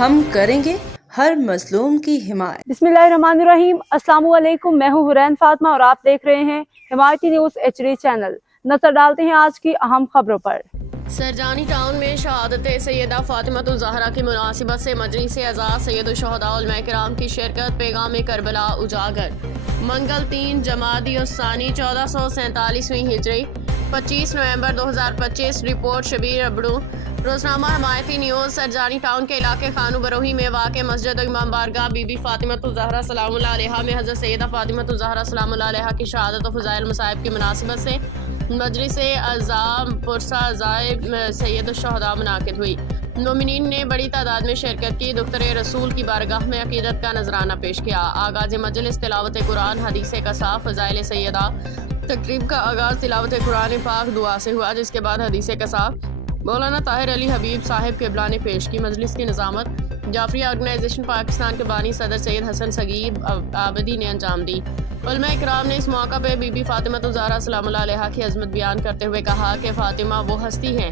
ہم کریں گے ہر مظلوم کی حمایت۔ بسم اللہ الرحمن الرحیم۔ السلام علیکم، میں ہوں حرین فاطمہ اور آپ دیکھ رہے ہیں حمایتی نیوز HD چینل۔ نظر ڈالتے ہیں آج کی اہم خبروں پر۔ سرجانی ٹاؤن میں شہادت سیدہ فاطمہ الزہرا کی مناسبت سے مجلس اعزاز سید الشہداء علماء کرام کی شرکت، پیغام کربلا اجاگر۔ منگل 3 جمادی الثانی 1447 ہجری 25 نومبر 2025۔ رپورٹ شبیر ابڑو، روزنامہ حمایتی نیوز۔ سرجانی ٹاؤن کے علاقے خانو بروہی میں واقع مسجد و امام بارگاہ بی بی فاطمہ الزہرا سلام اللہ علیہا میں حضرت سیدہ فاطمہ الزہرا سلام اللہ علیہا کی شہادت و فضائل مصائب کی مناسبت سے مجلس اعزاء پرسہ عزائب سید الشہداء منعقد ہوئی۔ مومنین نے بڑی تعداد میں شرکت کی، دختر رسول کی بارگاہ میں عقیدت کا نذرانہ پیش کیا۔ آغاز مجلس تلاوت قرآن، حدیث قصہ، فضائل سیدہ۔ تقریب کا آغاز تلاوت قرآن پاک دعا سے ہوا، جس کے بعد حدیث قصہ مولانا طاہر علی حبیب صاحب قبلہ نے پیش کی۔ مجلس کی نظامت جعفریہ آرگنائزیشن پاکستان کے بانی صدر سید حسن صغیر آبدی نے انجام دی۔ علماء اکرام نے اس موقع پہ بی بی فاطمہ الزہرا سلام اللہ علیہا کی عظمت بیان کرتے ہوئے کہا کہ فاطمہ وہ ہستی ہیں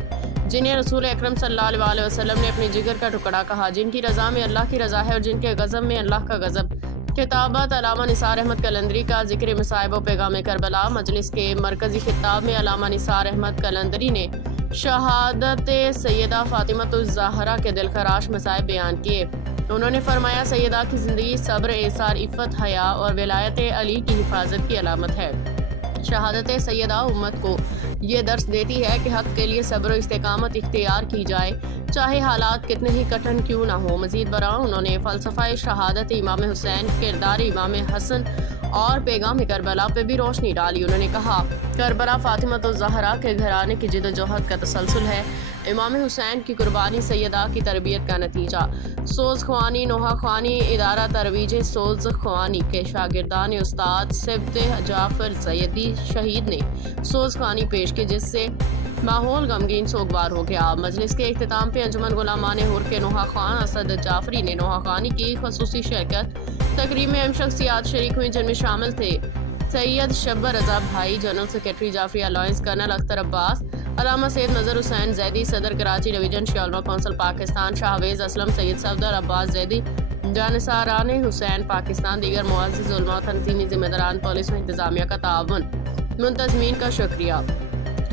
جنہیں رسول اکرم صلی اللہ علیہ وسلم نے اپنے جگر کا ٹکڑا کہا، جن کی رضا میں اللہ کی رضا ہے اور جن کے غضب میں اللہ کا غضب۔ خطابت علامہ نثار احمد قلندری کا ذکر مصائب و پیغام کربلا۔ مجلس کے مرکزی خطاب میں علامہ نثار احمد قلندری نے شہادت سیدہ فاطمہ الزہرا کے دلخراش مصائب بیان کیے۔ انہوں نے فرمایا سیدہ کی زندگی صبر، ایثار، عفت، حیا اور ولایت علی کی حفاظت کی علامت ہے۔ شہادت سیدہ امت کو یہ درس دیتی ہے کہ حق کے لیے صبر و استقامت اختیار کی جائے، چاہے حالات کتنے ہی کٹھن کیوں نہ ہو۔ مزید برآں انہوں نے فلسفہ شہادت امام حسین، کردار امام حسن اور پیغام کربلا پہ بھی روشنی ڈالی۔ انہوں نے کہا کربلا فاطمہ الزہرا کے گھرانے کی جد و جہد کا تسلسل ہے، امام حسین کی قربانی سیدہ کی تربیت کا نتیجہ۔ سوز خوانی، نوحہ خوانی ادارہ ترویج سوز خوانی کے شاگردان استاد سبت جعفر زیدی شہید نے سوز خوانی پیش کی، جس سے ماحول غمگین سوگوار ہو گیا۔ مجلس کے اختتام پہ انجمن غلامان حر کے نوحہ خوان اسد جعفری نے نوحہ خوانی کی خصوصی شرکت۔ تقریب میں اہم شخصیات شریک ہوئیں، جن میں شامل تھے سید شبر رضا بھائی، general secretary Jafri alliance, colonel Akhtar Abbas, Allama Syed نظر حسین زیدی، صدر کراچی ڈویژن شیعہ علماء کونسل پاکستان شاہویز اسلم، سید صفدر عباس زیدی، جانثاران حسین پاکستان، دیگر معزز علماء، تنظیمی ذمہ داران، پولیس و انتظامیہ کا تعاون۔ منتظمین کا شکریہ۔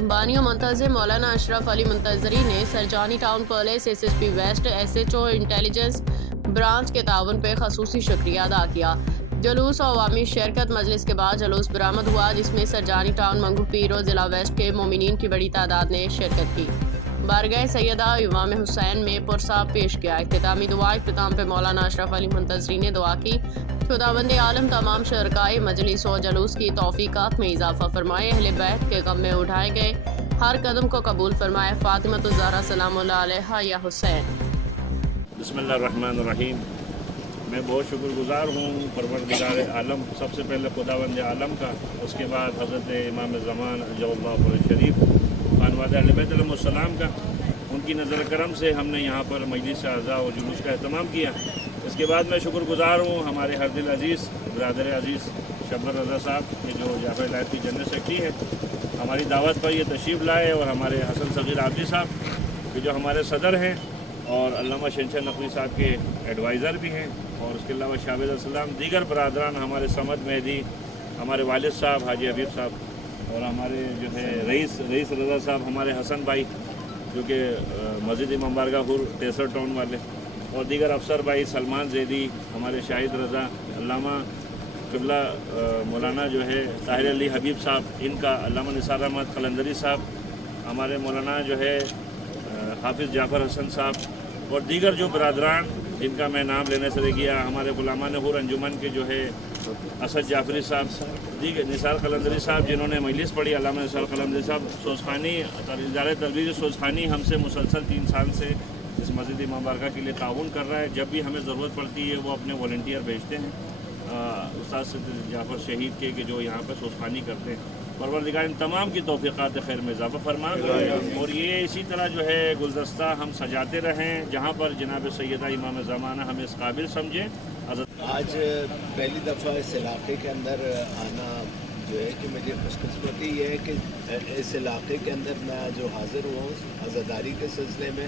بانی و منتظم مولانا اشرف علی منتظری نے Surjani town police, SSP west, SHO intelligence branch کے تعاون پہ خصوصی شکریہ ادا کیا۔ جلوس و عوامی شرکت۔ مجلس کے بعد جلوس برآمد ہوا، جس میں سرجانی ٹاؤن، منگو پیرو ضلع ویسٹ کے مومنین کی بڑی تعداد نے شرکت کی۔ بارگاہ سیدہ امام حسین میں پرسہ پیش کیا۔ اختتامی دعا۔ اختتام پہ مولانا اشرف علی منتظری نے دعا کی خداوند عالم تمام شرکائے مجلس و جلوس کی توفیقات میں اضافہ فرمائے، اہل بیت کے غم میں اٹھائے گئے ہر قدم کو قبول فرمائے۔ فاطمہ الزہرا سلام اللہ علیہا یا حسین۔ بسم اللہ الرحمن الرحیم۔ میں بہت شکر گزار ہوں پروردگار عالم، سب سے پہلے خداوند عالم کا، اس کے بعد حضرت امام زمان عجل اللہ فرج شریف خانوادہ اہل بیت علیہ السلام کا۔ ان کی نظر کرم سے ہم نے یہاں پر مجلس اعزاء و جلوس کا اہتمام کیا۔ اس کے بعد میں شکر گزار ہوں ہمارے ہر دل عزیز برادر عزیز شبر رضا صاحب کے، جو جعفر الائنس کی جنرل سیکرٹری ہیں، ہماری دعوت پر یہ تشریف لائے، اور ہمارے حسن صغیر آبدی صاحب کہ جو ہمارے صدر ہیں اور علامہ شہنشاہ نقوی صاحب کے ایڈوائزر بھی ہیں، اور اس کے علاوہ شاہویز السلام، دیگر برادران، ہمارے سمد مہدی، ہمارے والد صاحب حاجی حبیب صاحب، اور ہمارے جو ہے رئیس رضا صاحب، ہمارے حسن بھائی جو کہ مسجد امام بارگاہ حر 63 ٹاؤن والے، اور دیگر افسر بھائی، سلمان زیدی، ہمارے شاہد رضا، علامہ قبلہ مولانا جو ہے طاہر علی حبیب صاحب، ان کا، علامہ نثار احمد قلندری صاحب، ہمارے مولانا جو ہے حافظ جعفر حسن صاحب، اور دیگر جو برادران جن کا میں نام لینے سے گیا، ہمارے غلامان حر انجمن کے جو ہے اسد جعفری صاحب، دیگر نثار قلندری صاحب جنہوں نے مجلس پڑھی، علامہ نثار قلندری صاحب، سوزخانی ادارہ ترویج سوزخانی ہم سے مسلسل 3 سال سے اس مسجد امام بارگاہ کے لیے تعاون کر رہا ہے۔ جب بھی ہمیں ضرورت پڑتی ہے وہ اپنے والنٹیئر بھیجتے ہیں، استاد سید جعفر شہید کے، کہ جو یہاں پہ سوزخانی کرتے ہیں۔ پروردگار ان تمام کی توفیقات خیر میں اضافہ فرما، اور یہ اسی طرح جو ہے گلدستہ ہم سجاتے رہیں، جہاں پر جناب سیدہ امام زمانہ ہمیں اس قابل سمجھیں۔ آج پہلی دفعہ اس علاقے کے اندر آنا جو ہے کہ میری خوش قسمتی یہ ہے کہ اس علاقے کے اندر میں جو حاضر ہوا ہوں عزاداری کے سلسلے میں،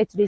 HD।